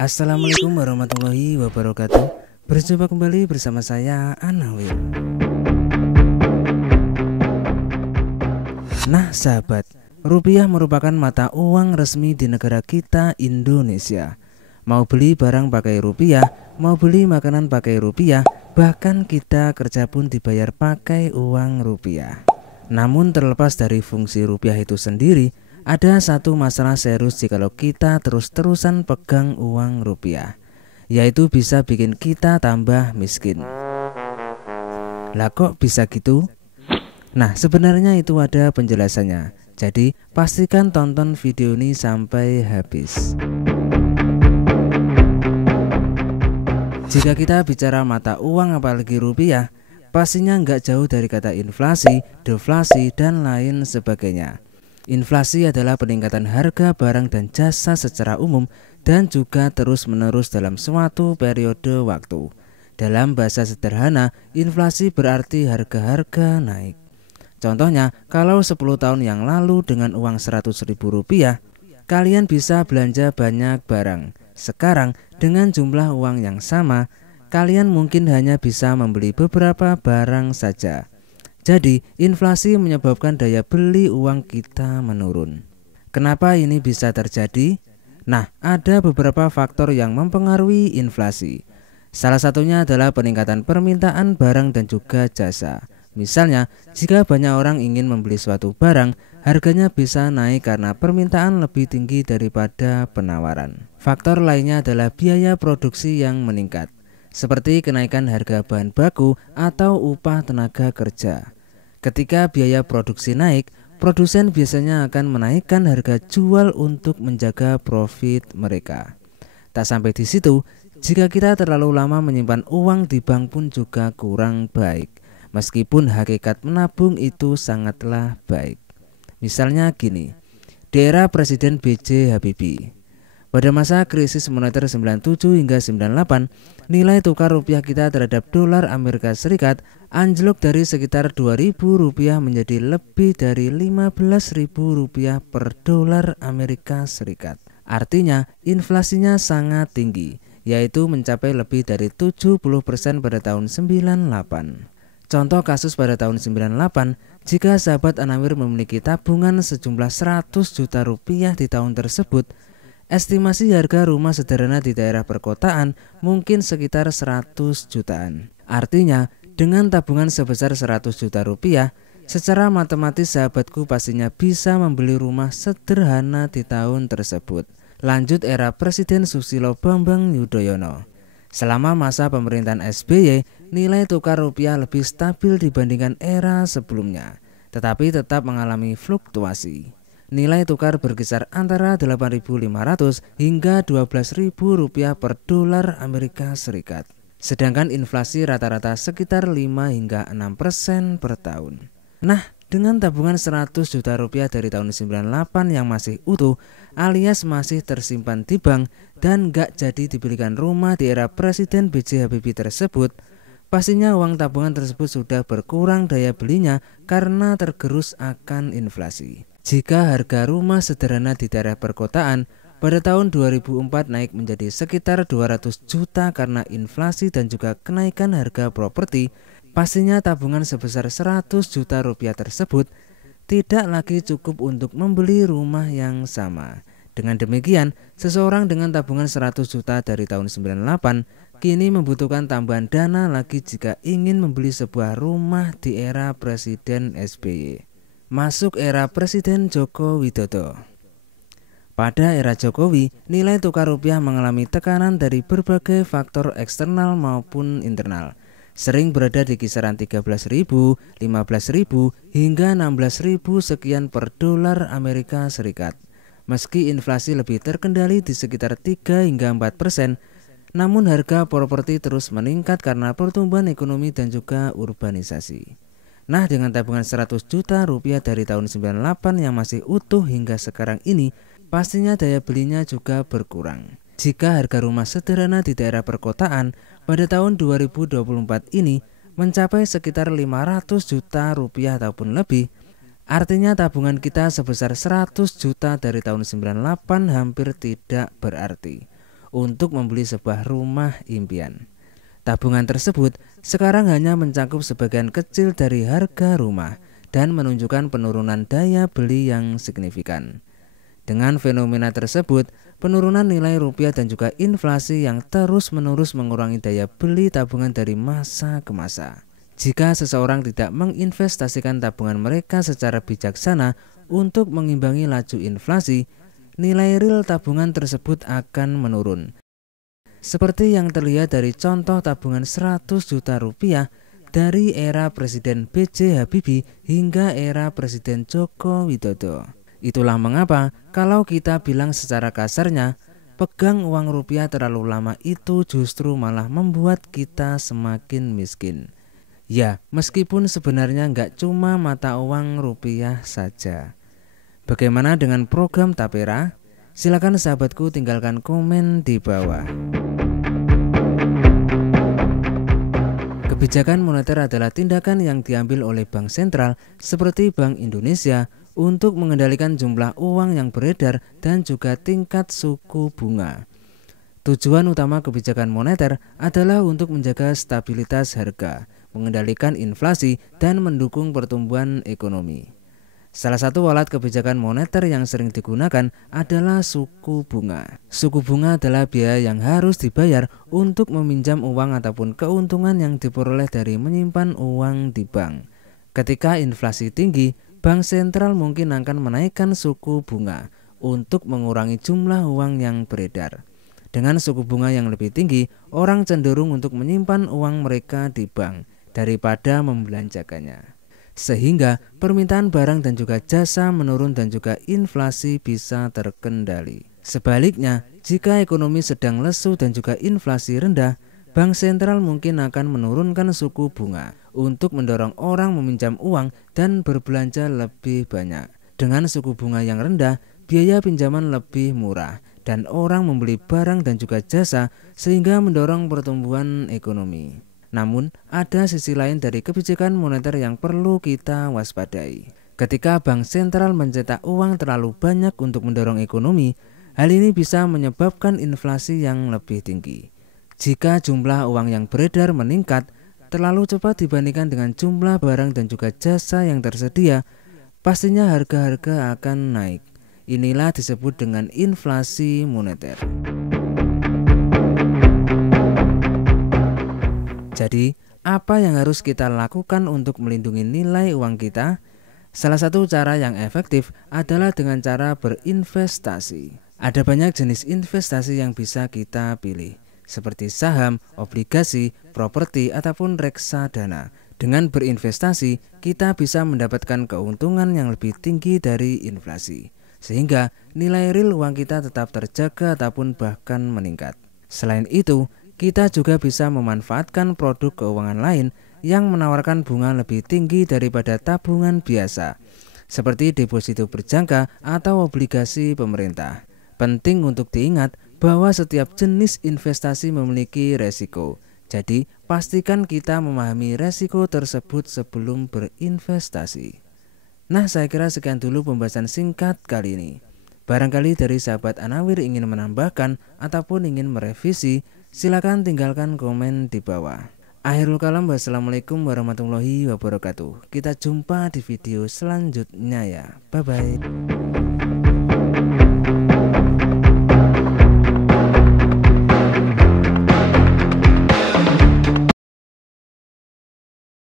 Assalamualaikum warahmatullahi wabarakatuh. Berjumpa kembali bersama saya Anawil. Nah sahabat, rupiah merupakan mata uang resmi di negara kita Indonesia. Mau beli barang pakai rupiah, mau beli makanan pakai rupiah, bahkan kita kerja pun dibayar pakai uang rupiah. Namun terlepas dari fungsi rupiah itu sendiri, ada satu masalah serius jikalau kita terus-terusan pegang uang rupiah, yaitu bisa bikin kita tambah miskin. Lah kok bisa gitu? Nah sebenarnya itu ada penjelasannya. Jadi pastikan tonton video ini sampai habis. Jika kita bicara mata uang apalagi rupiah, pastinya nggak jauh dari kata inflasi, deflasi, dan lain sebagainya. Inflasi adalah peningkatan harga barang dan jasa secara umum dan juga terus-menerus dalam suatu periode waktu. Dalam bahasa sederhana, inflasi berarti harga-harga naik. Contohnya, kalau 10 tahun yang lalu dengan uang Rp100.000, kalian bisa belanja banyak barang. Sekarang, dengan jumlah uang yang sama, kalian mungkin hanya bisa membeli beberapa barang saja. Jadi, inflasi menyebabkan daya beli uang kita menurun. Kenapa ini bisa terjadi? Nah, ada beberapa faktor yang mempengaruhi inflasi. Salah satunya adalah peningkatan permintaan barang dan juga jasa. Misalnya, jika banyak orang ingin membeli suatu barang, harganya bisa naik karena permintaan lebih tinggi daripada penawaran. Faktor lainnya adalah biaya produksi yang meningkat, seperti kenaikan harga bahan baku atau upah tenaga kerja. Ketika biaya produksi naik, produsen biasanya akan menaikkan harga jual untuk menjaga profit mereka. Tak sampai di situ, jika kita terlalu lama menyimpan uang di bank pun juga kurang baik, meskipun hakikat menabung itu sangatlah baik. Misalnya gini, di era Presiden B.J. Habibie, pada masa krisis moneter 97 hingga 98, nilai tukar rupiah kita terhadap dolar Amerika Serikat anjlok dari sekitar Rp2.000 menjadi lebih dari Rp15.000 per dolar Amerika Serikat. Artinya inflasinya sangat tinggi, yaitu mencapai lebih dari 70% pada tahun 98. Contoh kasus pada tahun 98, jika sahabat Anawir memiliki tabungan sejumlah Rp100 juta di tahun tersebut, estimasi harga rumah sederhana di daerah perkotaan mungkin sekitar 100 jutaan. Artinya, dengan tabungan sebesar Rp100 juta, secara matematis sahabatku pastinya bisa membeli rumah sederhana di tahun tersebut. Lanjut era Presiden Susilo Bambang Yudhoyono. Selama masa pemerintahan SBY, nilai tukar rupiah lebih stabil dibandingkan era sebelumnya, tetapi tetap mengalami fluktuasi. Nilai tukar berkisar antara Rp8.500 hingga Rp12.000 per dolar Amerika Serikat. Sedangkan inflasi rata-rata sekitar 5 hingga 6% per tahun. Nah, dengan tabungan Rp100 juta dari tahun 98 yang masih utuh alias masih tersimpan di bank dan gak jadi dibelikan rumah di era Presiden B.J. Habibie tersebut, pastinya uang tabungan tersebut sudah berkurang daya belinya karena tergerus akan inflasi. Jika harga rumah sederhana di daerah perkotaan pada tahun 2004 naik menjadi sekitar 200 juta karena inflasi dan juga kenaikan harga properti, pastinya tabungan sebesar Rp100 juta tersebut tidak lagi cukup untuk membeli rumah yang sama. Dengan demikian, seseorang dengan tabungan Rp100 juta dari tahun 98 kini membutuhkan tambahan dana lagi jika ingin membeli sebuah rumah di era Presiden SBY. Masuk era Presiden Joko Widodo. Pada era Jokowi, nilai tukar rupiah mengalami tekanan dari berbagai faktor eksternal maupun internal. Sering berada di kisaran 13.000, 15.000 hingga 16.000 sekian per dolar Amerika Serikat. Meski inflasi lebih terkendali di sekitar 3 hingga 4%, namun harga properti terus meningkat karena pertumbuhan ekonomi dan juga urbanisasi. Nah, dengan tabungan Rp100 juta dari tahun 98 yang masih utuh hingga sekarang ini, pastinya daya belinya juga berkurang. Jika harga rumah sederhana di daerah perkotaan pada tahun 2024 ini mencapai sekitar Rp500 juta ataupun lebih, artinya tabungan kita sebesar Rp100 juta dari tahun 98 hampir tidak berarti. untuk membeli sebuah rumah impian. Tabungan tersebut sekarang hanya mencakup sebagian kecil dari harga rumah dan menunjukkan penurunan daya beli yang signifikan. Dengan fenomena tersebut, penurunan nilai rupiah dan juga inflasi yang terus-menerus mengurangi daya beli tabungan dari masa ke masa. Jika seseorang tidak menginvestasikan tabungan mereka secara bijaksana untuk mengimbangi laju inflasi, nilai real tabungan tersebut akan menurun. Seperti yang terlihat dari contoh tabungan 100 juta rupiah dari era Presiden B.J. Habibie hingga era Presiden Joko Widodo. Itulah mengapa kalau kita bilang secara kasarnya, pegang uang rupiah terlalu lama itu justru malah membuat kita semakin miskin. Ya, meskipun sebenarnya nggak cuma mata uang rupiah saja. Bagaimana dengan program Tapera? Silakan sahabatku tinggalkan komen di bawah. Kebijakan moneter adalah tindakan yang diambil oleh bank sentral seperti Bank Indonesia untuk mengendalikan jumlah uang yang beredar dan juga tingkat suku bunga. Tujuan utama kebijakan moneter adalah untuk menjaga stabilitas harga, mengendalikan inflasi, dan mendukung pertumbuhan ekonomi. Salah satu alat kebijakan moneter yang sering digunakan adalah suku bunga. Suku bunga adalah biaya yang harus dibayar untuk meminjam uang ataupun keuntungan yang diperoleh dari menyimpan uang di bank. Ketika inflasi tinggi, bank sentral mungkin akan menaikkan suku bunga untuk mengurangi jumlah uang yang beredar. Dengan suku bunga yang lebih tinggi, orang cenderung untuk menyimpan uang mereka di bank daripada membelanjakannya. Sehingga permintaan barang dan juga jasa menurun dan juga inflasi bisa terkendali. Sebaliknya, jika ekonomi sedang lesu dan juga inflasi rendah, bank sentral mungkin akan menurunkan suku bunga untuk mendorong orang meminjam uang dan berbelanja lebih banyak. Dengan suku bunga yang rendah, biaya pinjaman lebih murah dan orang membeli barang dan juga jasa sehingga mendorong pertumbuhan ekonomi. Namun, ada sisi lain dari kebijakan moneter yang perlu kita waspadai. Ketika bank sentral mencetak uang terlalu banyak untuk mendorong ekonomi, hal ini bisa menyebabkan inflasi yang lebih tinggi. Jika jumlah uang yang beredar meningkat terlalu cepat dibandingkan dengan jumlah barang dan juga jasa yang tersedia, pastinya harga-harga akan naik. Inilah disebut dengan inflasi moneter. Jadi, apa yang harus kita lakukan untuk melindungi nilai uang kita? Salah satu cara yang efektif adalah dengan cara berinvestasi. Ada banyak jenis investasi yang bisa kita pilih, seperti saham, obligasi, properti, ataupun reksadana. Dengan berinvestasi, kita bisa mendapatkan keuntungan yang lebih tinggi dari inflasi, sehingga nilai real uang kita tetap terjaga ataupun bahkan meningkat. Selain itu, kita juga bisa memanfaatkan produk keuangan lain yang menawarkan bunga lebih tinggi daripada tabungan biasa, seperti deposito berjangka atau obligasi pemerintah. Penting untuk diingat bahwa setiap jenis investasi memiliki resiko. Jadi, pastikan kita memahami resiko tersebut sebelum berinvestasi. Nah, saya kira sekian dulu pembahasan singkat kali ini. Barangkali dari sahabat Anawir ingin menambahkan ataupun ingin merevisi, silakan tinggalkan komen di bawah. Akhirul kalam, wassalamualaikum warahmatullahi wabarakatuh. Kita jumpa di video selanjutnya ya. Bye bye.